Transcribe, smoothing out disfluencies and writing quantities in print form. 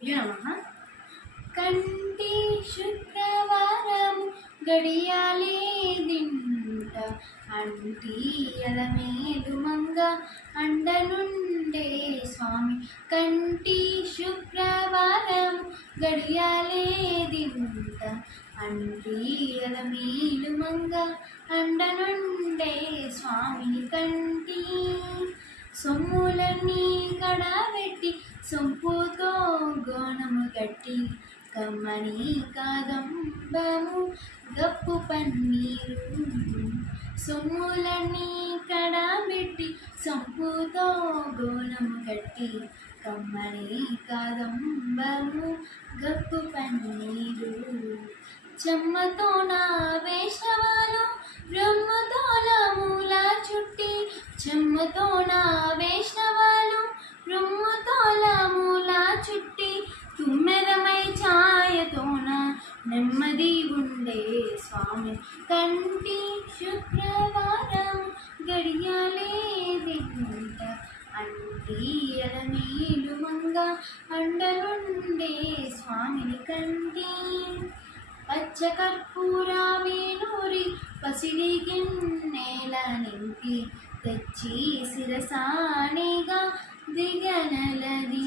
నమః. కంటి శుక్రవారం గడియాలేదింట అంటియల మేలు మంగ అండనుండే స్వామి. కంటి శుక్రవారం గడియాలేదింట అంటియల మేలు మంగ అండనుండే స్వామి. కంటి సొమ్ములన్నీ కడబెట్టి సొంపుతో గోనము గట్టి కమ్మని కాదంబము గప్పు పన్నీరు. సొమ్ములన్నీ కడబెట్టి సొంపుతో గోనము గట్టి కమ్మని కాదంబము గప్పు పన్నీరు. చెమ్మతో నా వేషవాలు బ్రహ్మతో నా మూల చుట్టి చెమ్మతో నా వేషవాలు బ్రహ్మతో నా మూల చుట్టి తుమ్మెరమై ఛాయతోన నెమ్మది ఉండే స్వామి. కంటి శుక్రవారం గడియాలేదింట అంటియల మేలు మంగ అండనుండే స్వామిని. కంటి పచ్చ కర్పూర వేణూరి పసిడి గిన్నెల నింపి తెచ్చి శిరసానిగా దిగనలది.